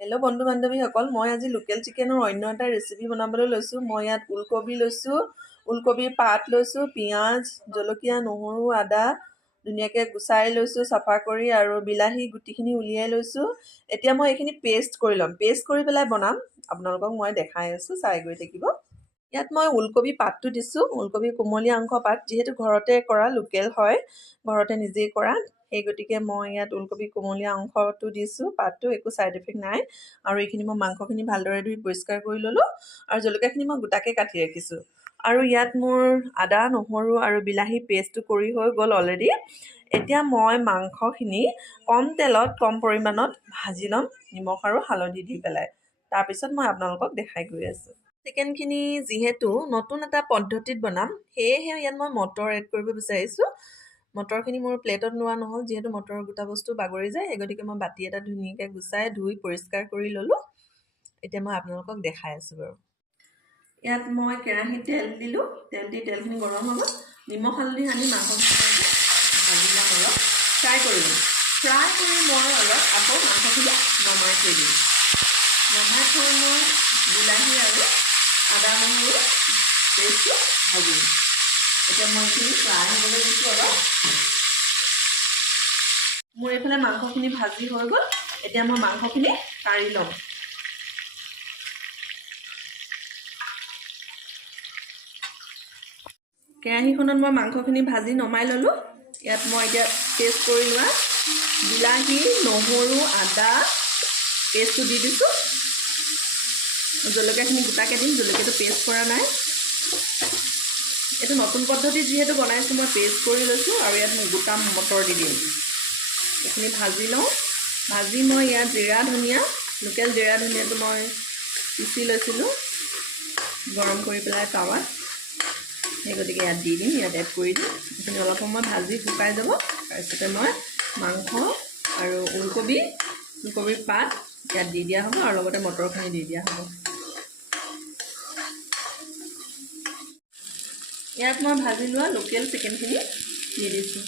Hello' বন্ধু বান্ধৱীসকল, মই আজি লোকেল চিকেনৰ অন্য এটা ৰেচিপি বনাবলৈ লৈছোঁ। মই ইয়াত ওলকবি লৈছোঁ, ওলকবিৰ পাত লৈছোঁ, পিঁয়াজ, জলকীয়া, নহৰু, আদা ধুনীয়াকৈ গুচাই লৈছোঁ চাফা কৰি, আৰু বিলাহী গুটিখিনি উলিয়াই লৈছোঁ। এতিয়া মই এইখিনি পেষ্ট কৰি ল'ম। পেষ্ট কৰি পেলাই বনাম, আপোনালোকক মই দেখাই আছোঁ, চাই গৈ থাকিব। ইয়াত মই ওলকবি পাতটো দিছোঁ, ওলকবি কোমলীয়া অংশ পাত, যিহেতু ঘৰতে কৰা লোকেল হয়, ঘৰতে নিজেই কৰা, সেই গতিকে মই ইয়াত ওলকবি কোমলীয়া অংশটো দিছোঁ, পাতটো একো ছাইড এফেক্ট নাই। আৰু এইখিনি মই মাংসখিনি ভালদৰে ধুই পৰিষ্কাৰ কৰি ল'লোঁ, আৰু জলকীয়াখিনি মই গোটাকৈ কাটি ৰাখিছোঁ। আৰু ইয়াত মোৰ আদা, নহৰু আৰু বিলাহী পেষ্টটো কৰি হৈ গ'ল অলৰেডি। এতিয়া মই মাংসখিনি কম তেলত কম পৰিমাণত ভাজি ল'ম, নিমখ আৰু হালধি দি পেলাই। তাৰপিছত মই আপোনালোকক দেখাই গৈ আছোঁ। চিকেনখিনি যিহেতু নতুন এটা পদ্ধতিত বনাম, সেয়েহে ইয়াত মই মটৰ এড কৰিব বিচাৰিছোঁ। মটৰখিনি মোৰ প্লেটত লোৱা নহ'ল, যিহেতু মটৰৰ গোটা বস্তু বাগৰি যায়, সেই গতিকে মই বাতি এটা ধুনীয়াকৈ গুচাই ধুই পৰিষ্কাৰ কৰি ল'লোঁ। এতিয়া মই আপোনালোকক দেখাই আছোঁ বাৰু। ইয়াত মই কেৰাহীত তেল দিলোঁ, তেল দি তেলখিনি গৰম হ'ব, নিমখ হালধি সানি মাংসখিনি ভাজি ল'ম, অলপ ফ্ৰাই কৰি ল'ম। ফ্ৰাই কৰি মই অলপ আকৌ মাংসখিনি নমাই থৈ দিম। নমাই থৈ মই বিলাহী আৰু আদা নহৰু পেষ্টটো ভাজিম। এতিয়া মই এইখিনি ফ্ৰাই হ'বলৈ দিছোঁ অলপ। মোৰ এইফালে মাংসখিনি ভাজি হৈ গ'ল। এতিয়া মই মাংসখিনি কাঢ়ি ল'ম। কেৰাহীখনত মই মাংসখিনি ভাজি নমাই ল'লোঁ। ইয়াত মই এতিয়া পেষ্ট কৰি লোৱা বিলাহী, নহৰু, আদা পেষ্টটো দি দিছোঁ। জলকীয়াখিনি গোটাকৈ দিম, জলকীয়াটো পেষ্ট কৰা নাই। এইটো নতুন পদ্ধতিত যিহেতু বনাইছোঁ, মই পেষ্ট কৰি লৈছোঁ, আৰু ইয়াত মই গোটা মটৰ দি দিম। এইখিনি ভাজি লওঁ। ভাজি মই ইয়াত জিৰা ধনিয়া, লোকেল জিৰা ধনিয়াটো মই পিচি লৈছিলোঁ গৰম কৰি পেলাই টাৱাত, সেই গতিকে ইয়াত দি দিম, ইয়াত এড কৰি দিম। এইখিনি অলপ সময় ভাজি শুকাই যাব। তাৰপিছতে মই মাংস আৰু ওলকবিৰ পাত ইয়াত দি দিয়া হ'ব, আৰু লগতে মটৰখিনি দি দিয়া হ'ব। ইয়াত মই ভাজি লোৱা লোকেল চিকেনখিনি দি দিছোঁ।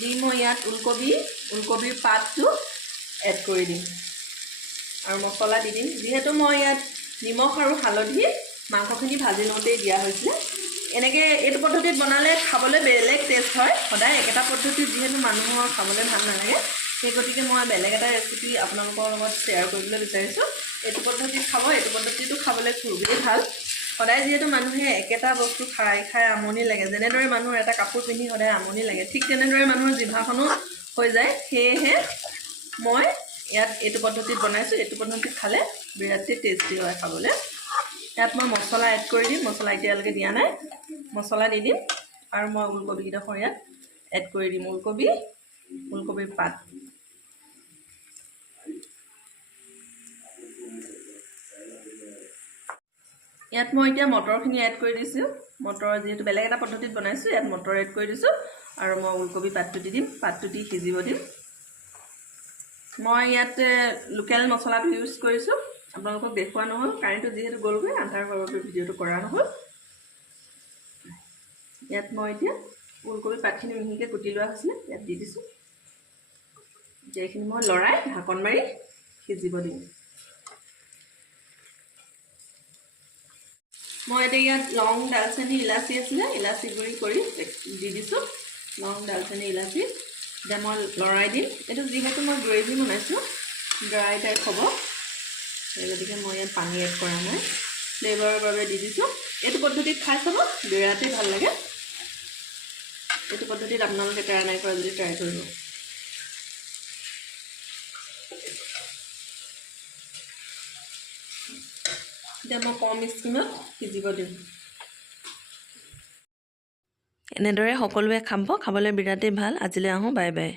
দি মই ইয়াত ওলকবিৰ পাতটো এড কৰি দিম, আৰু মছলা দি দিম। যিহেতু মই ইয়াত নিমখ আৰু হালধি মাংসখিনি ভাজি লওঁতেই দিয়া হৈছিলে। এনেকৈ এইটো পদ্ধতিত বনালে খাবলৈ বেলেগ টেষ্ট হয়। সদায় একেটা পদ্ধতিত যিহেতু মানুহৰ খাবলৈ ভাল নালাগে, সেই গতিকে মই বেলেগ এটা ৰেচিপি আপোনালোকৰ লগত শ্বেয়াৰ কৰিবলৈ বিচাৰিছোঁ। এইটো পদ্ধতিত খাব, এইটো পদ্ধতিটো খাবলৈ খুবেই ভাল। সদায় যিহেতু মানুহে একেটা বস্তু খাই খাই আমনি লাগে, যেনেদৰে মানুহৰ এটা কাপোৰ পিন্ধি সদায় আমনি লাগে, ঠিক তেনেদৰে মানুহৰ জিভাখনো হৈ যায়। সেয়েহে মই ইয়াত এইটো পদ্ধতিত বনাইছোঁ। এইটো পদ্ধতিত খালে বিৰাটেই টেষ্টি হয় খাবলৈ। ইয়াত মই মছলা এড কৰি দিম, মছলা এতিয়ালৈকে দিয়া নাই। মছলা দি দিম, আৰু মই ওলকবিকেইডোখৰ ইয়াত এড কৰি দিম। ওলকবিৰ পাত। ইয়াত মই এতিয়া মটৰখিনি এড কৰি দিছোঁ। মটৰ যিহেতু বেলেগ এটা পদ্ধতিত বনাইছোঁ, ইয়াত মটৰ এড কৰি দিছোঁ, আৰু মই ওলকবি পাতটো দি দিম। পাতটো দি সিজিব দিম। মই ইয়াত লোকেল মছলাটো ইউজ কৰিছোঁ। আপোনালোকক দেখুওৱা নহ'ল, কাৰেণ্টটো যিহেতু গ'লগৈ, আন্ধাৰ হোৱাৰ বাবে ভিডিঅ'টো কৰা নহ'ল। ইয়াত মই এতিয়া ওলকবি পাতখিনি মিহিকৈ কুটি লোৱা হৈছিলে, ইয়াত দি দিছোঁ। এতিয়া এইখিনি মই লৰাই ঢাকন মাৰি সিজিব দিম। মই এতিয়া ইয়াত লং, দালচেনি, ইলাচি আছিলে, ইলাচি গুড়ি কৰি দি দিছোঁ। লং, দালচেনি, ইলাচি এতিয়া মই লৰাই দিম। এইটো যিহেতু মই গ্ৰেভি বনাইছোঁ, ড্ৰাই টাইপ হ'ব, সেই গতিকে মই ইয়াত পানী এড কৰা নাই, ফ্লেভাৰৰ বাবে দি দিছোঁ। এইটো পদ্ধতিত খাই চাব, বিৰাটেই ভাল লাগে। এইটো পদ্ধতিত আপোনালোকে ট্ৰাই নাই কৰা যদি ট্ৰাই কৰিব। এতিয়া মই কম স্কিমত সিজিব দিম। এনেদৰে সকলোৱে খাব, খাবলৈ বিৰাটেই ভাল। আজিলৈ আহোঁ, বাই বাই।